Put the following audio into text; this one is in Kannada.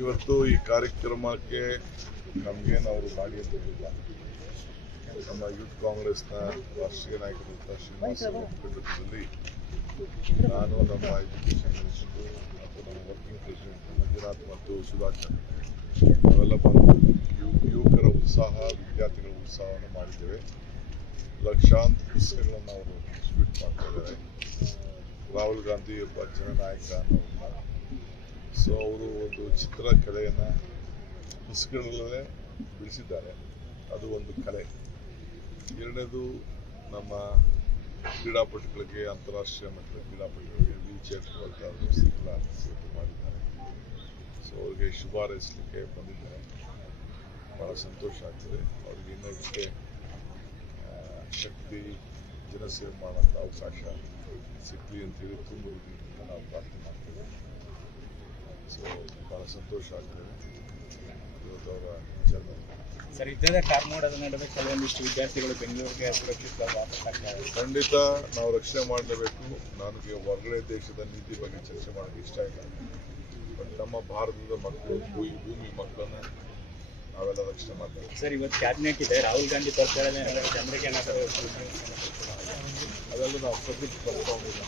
ಇವತ್ತು ಈ ಕಾರ್ಯಕ್ರಮಕ್ಕೆ ನಮಗೇನು ಅವರು ಮಾಡಿ ಅಂತಿಲ್ಲ. ನಮ್ಮ ಯೂತ್ ಕಾಂಗ್ರೆಸ್ನ ರಾಷ್ಟ್ರೀಯ ನಾಯಕರಾದ ಶ್ರೀನಿವಾಸ ನೇತೃತ್ವದಲ್ಲಿ ನಾನು, ನಮ್ಮ ಎಜುಕೇಷನ್ ಮಿನಿಸ್ಟರ್ ಮತ್ತು ನಮ್ಮ ವರ್ಕಿಂಗ್ ಪ್ರೆಸಿಡೆಂಟ್ ಮಂಜುನಾಥ್ ಮತ್ತು ಸುಧಾಕರ್ ನಾವೆಲ್ಲ ಬಂದು ಯುವಕರ ಉತ್ಸಾಹ, ವಿದ್ಯಾರ್ಥಿಗಳ ಉತ್ಸಾಹವನ್ನು ಮಾಡಿದ್ದೇವೆ. ಲಕ್ಷಾಂತರ ಪುಸ್ತಕಗಳನ್ನು ಅವರು ಡಿಸ್ಟ್ರಿಬ್ಯೂಟ್ ಮಾಡ್ತಾ ಇದ್ದಾರೆ. ರಾಹುಲ್ ಗಾಂಧಿ ಒಬ್ಬ ಜನನಾಯಕ ಅನ್ನೋದನ್ನ ಸೊ ಅವರು ಒಂದು ಚಿತ್ರಕಲೆಯನ್ನು ಪುಸ್ತಕಗಳಲ್ಲೇ ಬಿಡಿಸಿದ್ದಾರೆ. ಅದು ಒಂದು ಕಲೆ. ಎರಡನೇದು ನಮ್ಮ ಕ್ರೀಡಾಪಟುಗಳಿಗೆ, ಅಂತಾರಾಷ್ಟ್ರೀಯ ಮಟ್ಟದ ಕ್ರೀಡಾಪಟುಗಳಿಗೆ ವೀಲ್ ಚೇರ್ ಪುಸ್ತಕಗಳ ಮಾಡಿದ್ದಾರೆ. ಸೊ ಅವರಿಗೆ ಶುಭ ಹಾರೈಸಲಿಕ್ಕೆ ಬಂದಿದ್ದಾರೆ. ಭಾಳ ಸಂತೋಷ ಆಗ್ತದೆ. ಅವರಿಗೆ ಇನ್ನೊಂದಕ್ಕೆ ಶಕ್ತಿ, ಜನಸೇವೆ ಮಾಡೋಂಥ ಅವಕಾಶ ಸಿಗಲಿ ಅಂತೇಳಿ ತುಂಬ ರೀತಿಯಿಂದ ನಾವು ಪ್ರಾರ್ಥನೆ ಮಾಡ್ತೇವೆ. ಸೊ ಭಾಳ ಸಂತೋಷ ಆಗ್ತದೆ ಇವತ್ತು ಅವರ ಜನ್ಮ. ಸರ್, ಇದ್ದದೇ ಕಾರ್ಮೋಡದ ನಡುವೆ ಕೆಲವೊಂದಿಷ್ಟು ವಿದ್ಯಾರ್ಥಿಗಳು ಬೆಂಗಳೂರಿಗೆ ಸುರಕ್ಷಿತವಾಗಿ ವಾಪಸ್ ಆಗ್ತಾರೆ. ಖಂಡಿತ ನಾವು ರಕ್ಷಣೆ ಮಾಡಲೇಬೇಕು. ನನಗೆ ಹೊರಗಡೆ ದೇಶದ ನೀತಿ ಬಗ್ಗೆ ಚರ್ಚೆ ಮಾಡೋಕ್ಕೆ ಇಷ್ಟ ಇಲ್ಲ. ಬಟ್ ನಮ್ಮ ಭಾರತದ ಮಕ್ಕಳು, ಭೂಮಿ ಮಕ್ಕಳನ್ನ ನಾವೆಲ್ಲ ರಕ್ಷಣೆ ಮಾಡ್ತೇವೆ. ಸರ್, ಇವತ್ತು ಕ್ಯಾಬಿನೆಟ್ ಇದೆ. ರಾಹುಲ್ ಗಾಂಧಿ ಬರ್ತಾರೆ, ಜನರಿಗೆ ಅದೆಲ್ಲ ನಾವು ಸಬ್ಮಿಟ್ ಮಾಡ್ತಾ ಹೋಗಿಲ್ಲ.